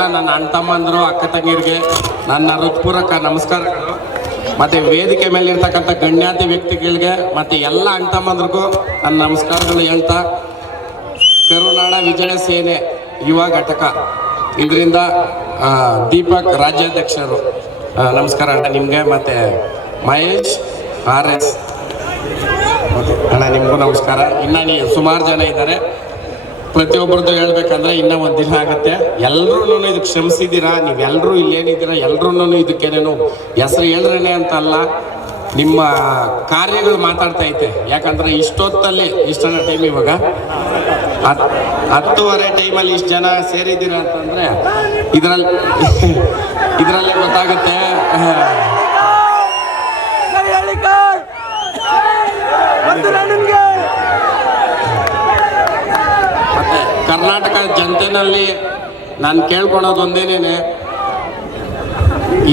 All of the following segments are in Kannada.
ಎಲ್ಲ ನನ್ನ ಅಣ್ಣ ತಮ್ಮಂದರು ಅಕ್ಕ ತಂಗಿಯರಿಗೆ ನನ್ನ ಹೃತ್ಪೂರ್ವಕ ನಮಸ್ಕಾರಗಳು. ಮತ್ತು ವೇದಿಕೆ ಮೇಲೆ ಇರ್ತಕ್ಕಂಥ ಗಣ್ಯಾತಿ ವ್ಯಕ್ತಿಗಳಿಗೆ ಮತ್ತು ಎಲ್ಲ ಅಣ್ಣ ತಮ್ಮಂದ್ರಿಗೂ ನನ್ನ ನಮಸ್ಕಾರಗಳು ಹೇಳ್ತಾ, ಕರುನಾಡ ವಿಜಯ ಸೇನೆ ಯುವ ಘಟಕ ಇದರಿಂದ ದೀಪಕ್ ರಾಜ್ಯಾಧ್ಯಕ್ಷರು ನಮಸ್ಕಾರ ಅಣ್ಣ ನಿಮಗೆ, ಮತ್ತು ಮಹೇಶ್ RS ಅಣ್ಣ ನಿಮಗೂ ನಮಸ್ಕಾರ. ಇನ್ನು ನೀವು ಸುಮಾರು ಜನ ಇದ್ದಾರೆ, ಪ್ರತಿಯೊಬ್ಬರದ್ದು ಹೇಳ್ಬೇಕಂದ್ರೆ ಇನ್ನೂ ಒಂದು ದಿನ ಆಗುತ್ತೆ. ಎಲ್ಲರೂ ಇದಕ್ಕೆ ಶ್ರಮಿಸಿದ್ದೀರಾ, ನೀವೆಲ್ಲರೂ ಇಲ್ಲೇನಿದ್ದೀರಾ ಎಲ್ಲರೂ ಇದಕ್ಕೇನೇನು ಹೆಸರು ಹೇಳ್ರೇನೆ ಅಂತಲ್ಲ, ನಿಮ್ಮ ಕಾರ್ಯಗಳು ಮಾತಾಡ್ತಾ ಐತೆ. ಯಾಕಂದ್ರೆ ಇಷ್ಟೊತ್ತಲ್ಲಿ ಇಷ್ಟನ್ನ ಟೈಮ್ ಇವಾಗ 10:30 ಟೈಮಲ್ಲಿ ಇಷ್ಟು ಜನ ಸೇರಿದ್ದೀರಾ ಅಂತಂದ್ರೆ ಇದರಲ್ಲೇ ಗೊತ್ತಾಗುತ್ತೆ. ಮತ್ತೆ ಕರ್ನಾಟಕ ಜನತೆನಲ್ಲಿ ನಾನು ಕೇಳ್ಕೊಳೋದು ಒಂದೇನೇನೆ,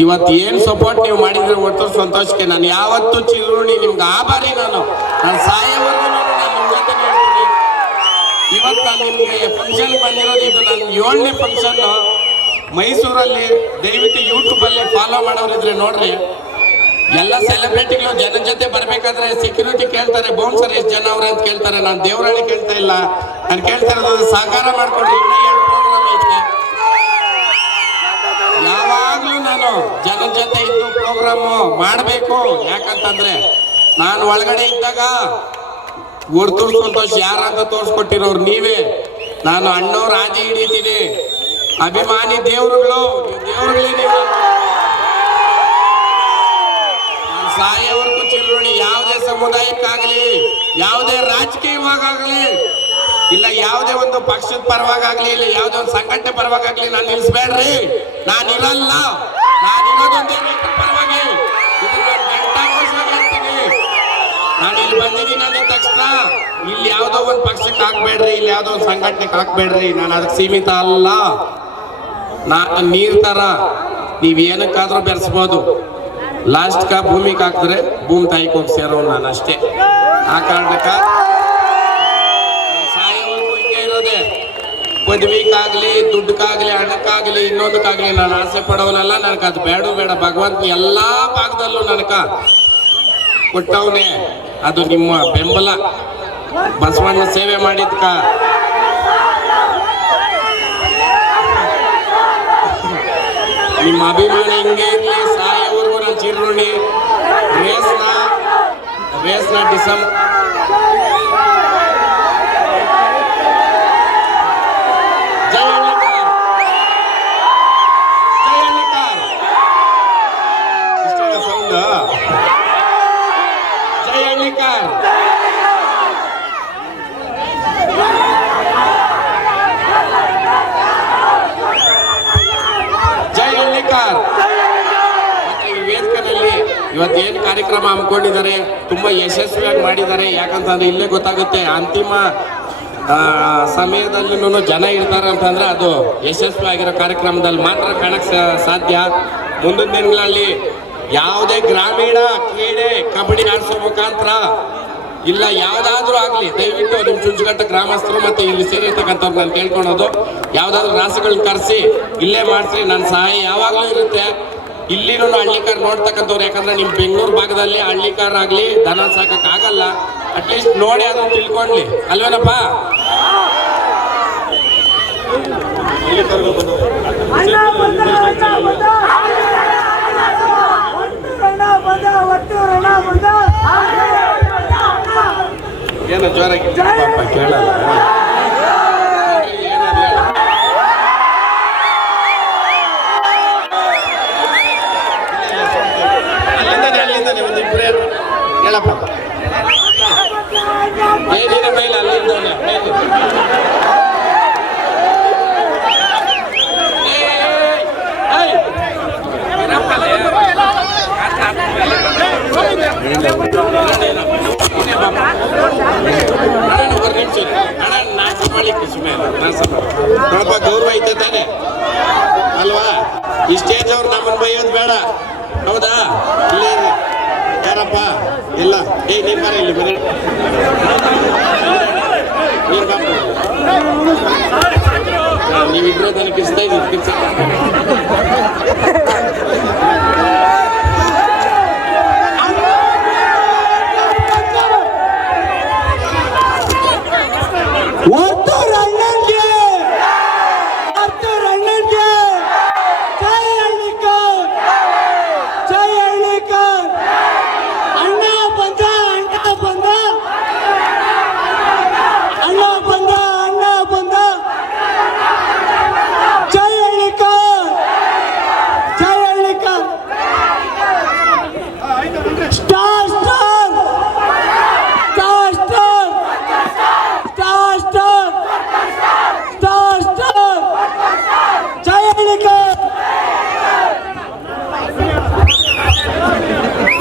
ಇವತ್ತು ಏನು ಸಪೋರ್ಟ್ ನೀವು ಮಾಡಿದ್ರೆ ಒಟ್ಟು ಸಂತೋಷಕ್ಕೆ ನಾನು ಯಾವತ್ತೂ ಚಿರುಣಿ ನಿಮ್ಗೆ ಆಭಾರಿ. ನಾನು ಸಾಯೋವರೆಗೂ ನಾನು ನಿಮ್ಮ ಜೊತೆ ಹೇಳ್ತೀನಿ. ಇವತ್ತು ನಾನು ನಿಮಗೆ ಫಂಕ್ಷನ್ ಬಂದಿರೋದು ಇದು ನನ್ನ 7ನೇ ಫಂಕ್ಷನ್ನು ಮೈಸೂರಲ್ಲಿ. ದಯವಿಟ್ಟು ಯೂಟ್ಯೂಬಲ್ಲಿ ಫಾಲೋ ಮಾಡೋರಿದ್ರೆ ನೋಡ್ರಿ. ಎಲ್ಲ ಸೆಲೆಬ್ರಿಟಿಗಳು ಜನ ಜೊತೆ ಬರ್ಬೇಕಾದ್ರೆ ಸೆಕ್ಯೂರಿಟಿ ಕೇಳ್ತಾರೆ, ಬೌನ್ಸರ್ ಎಷ್ಟು ಜನ ಅವ್ರೆ ಅಂತ ಕೇಳ್ತಾರೆ. ನಾನು ದೇವರಾಣಿ ಕೇಳ್ತಾ ಇಲ್ಲ, ನಾನು ಕೇಳ್ತಾ ಇರೋದು ಸಹಕಾರ ಮಾಡ್ಕೊಡ್ರಿ. ಇನ್ನೂ 2 ಪ್ರೋಗ್ರಾಮ್ ಐತೆ. ಯಾವಾಗಲೂ ನಾನು ಜನ ಜೊತೆ ಇದ್ದು ಪ್ರೋಗ್ರಾಮು ಮಾಡಬೇಕು. ಯಾಕಂತಂದ್ರೆ ನಾನು ಒಳಗಡೆ ಇದ್ದಾಗ ಗುರುತು ಸಂತೋಷ ಯಾರಂತ ತೋರಿಸ್ಕೊಟ್ಟಿರೋರು ನೀವೇ. ನಾನು ಅಣ್ಣವ್ರು ರಾಜಿ ಹಿಡಿತೀನಿ, ಅಭಿಮಾನಿ ದೇವರುಗಳು ದೇವರುಗಳೇ ನೀವು. ನಾನು ಸಾಯೋವರೆಗೂ ಚಿರುಣಿ. ಯಾವುದೇ ಸಮುದಾಯಕ್ಕಾಗಲಿ, ಯಾವುದೇ ರಾಜಕೀಯವಾಗಲಿ, ಇಲ್ಲ ಯಾವುದೇ ಒಂದು ಪಕ್ಷದ ಪರವಾಗಲಿ, ಇಲ್ಲ ಯಾವುದೇ ಒಂದು ಸಂಘಟನೆ ಪರವಾಗಲಿ ನಾನು ನಿಲ್ಸ್ಬೇಡ್ರಿ. ನಾನಿರಲ್ಲ, ನಾನಿರೋದೊಂದೇ ರೈತರ ಪರವಾಗಿ. ಇದು ನಾನು ಘಂಟಾಘೋಷವಾಗಿ ಹೇಳ್ತೀನಿ. ನಾನು ಇಲ್ಲಿ ಬಂದಿದ್ದೀನಿ ಅಂದ ತಕ್ಷಣ ಇಲ್ಲಿ ಯಾವುದೋ ಒಂದು ಪಕ್ಷಕ್ಕೆ ಹಾಕ್ಬೇಡ್ರಿ, ಇಲ್ಲಿ ಯಾವುದೋ ಒಂದು ಸಂಘಟನೆಗೆ ಹಾಕ್ಬೇಡ್ರಿ. ನಾನು ಅದಕ್ಕೆ ಸೀಮಿತ ಅಲ್ಲ. ನಾನು ನೀರ್ ತರ ನೀವ್ ಏನಕ್ಕಾದ್ರೂ ಬೆರೆಸ್ಬೋದು. ಲಾಸ್ಟ್ ಭೂಮಿಗೆ ಹಾಕಿದ್ರೆ ಭೂಮಿ ತಾಯಿಗೆ ಹೋಗಿ ಸೇರೋ ನಾನು ಅಷ್ಟೇ. ಆ ಕಾರಣಕ್ಕ ಸಾಯೋವರೆಗೂ ಹಿಂಗೆ ಇರೋದೆ. ಪದವಿಗಾಗ್ಲಿ, ದುಡ್ಡಕ್ಕಾಗ್ಲಿ, ಹಣಕ್ಕಾಗ್ಲಿ, ಇನ್ನೊಂದಕ್ಕಾಗ್ಲಿ ನಾನು ಆಸೆ ಪಡೋನಲ್ಲ. ನನಗೆ ಅದು ಬೇಡ. ಭಗವಂತ ಎಲ್ಲಾ ಭಾಗದಲ್ಲೂ ನನಗ ಕೊಟ್ಟವನೇ. ಅದು ನಿಮ್ಮ ಬೆಂಬಲ, ಬಸವಣ್ಣ ಸೇವೆ ಮಾಡಿದ್ಕ. ನಿಮ್ಮ ಅಭಿಮಾನ ಹಿಂಗೆ ಇರ್ಲಿ, ಸಾಯೋವರೆಗೂ ನಾನು ಚಿರುಣಿ. ರೇಸ್ನ ಡಿಸೆಂಬರ್ ವೇದಿಕೆಯಲ್ಲಿ ಇವತ್ತೇನು ಕಾರ್ಯಕ್ರಮ ಹಮ್ಮಿಕೊಂಡಿದ್ದಾರೆ ತುಂಬಾ ಯಶಸ್ವಿಯಾಗಿ ಮಾಡಿದ್ದಾರೆ. ಯಾಕಂತಂದ್ರೆ ಇಲ್ಲೇ ಗೊತ್ತಾಗುತ್ತೆ ಅಂತಿಮ ಸಮಯದಲ್ಲೂ ಜನ ಇರ್ತಾರೆ ಅಂತಂದ್ರೆ ಅದು ಯಶಸ್ವಿ ಆಗಿರೋ ಕಾರ್ಯಕ್ರಮದಲ್ಲಿ ಮಾತ್ರ ಕಾಣಕ್ ಸಾಧ್ಯ. ಮುಂದಿನ ದಿನಗಳಲ್ಲಿ ಯಾವುದೇ ಗ್ರಾಮೀಣ ಕ್ರೀಡೆ, ಕಬಡ್ಡಿ ಆಡಿಸೋ ಮುಖಾಂತರ ಇಲ್ಲ ಯಾವ್ದಾದ್ರೂ ಆಗ್ಲಿ, ದಯವಿಟ್ಟು ನಿಮ್ಮ ಚುಂಚುಘಟ್ಟ ಗ್ರಾಮಸ್ಥರು ಮತ್ತೆ ಇಲ್ಲಿ ಸೇರಿರ್ತಕ್ಕಂಥವ್ರು ನಾನು ಕೇಳ್ಕೊಳೋದು, ಯಾವ್ದಾದ್ರು ರಾಸುಗಳನ್ನ ಕರೆಸಿ ಇಲ್ಲೇ ಮಾಡಿಸ್ರಿ. ನನ್ನ ಸಹಾಯ ಯಾವಾಗಲೂ ಇರುತ್ತೆ. ಇಲ್ಲಿನೂ ಹಳ್ಳಿಕಾರ ನೋಡ್ತಕ್ಕಂಥವ್ರು, ಯಾಕಂದ್ರೆ ನಿಮ್ ಬೆಂಗಳೂರು ಭಾಗದಲ್ಲಿ ಹಳ್ಳಿಕಾರ ಆಗ್ಲಿ ದನ ಸಾಕಕ್ ಆಗಲ್ಲ. ಅಟ್ಲೀಸ್ಟ್ ನೋಡಿ ಅದನ್ನ ತಿಳ್ಕೊಂಡ್ಲಿ ಅಲ್ವೇನಪ್ಪ. ಏನು ಜೋರಾಗಿ ಕೇಳಲ್ಲ. ಹೇಳಪ್ಪ ಏನಿದೆ ಮೇಲೆ ಅಲ್ಲಿಂದವನೇ ನೋಡಪ್ಪ, ಗೌರವ ಐತೆ ತಾನೆ ಅಲ್ವಾ? ಈ ಸ್ಟೇಜ್ ಅವ್ರು ನಮ್ಮನ್ನು ಬೈಯೋದು ಬೇಡ, ಹೌದಾ? ಇಲ್ಲೇ ಯಾರಪ್ಪ ಇಲ್ಲ, ನೀನ್ ಬರ ಇಲ್ಲಿ ಬರೀ ನೀವಿಬ್ರೆ ತನಕಿಸ್ತಾ ಇದ್ದೀವಿ.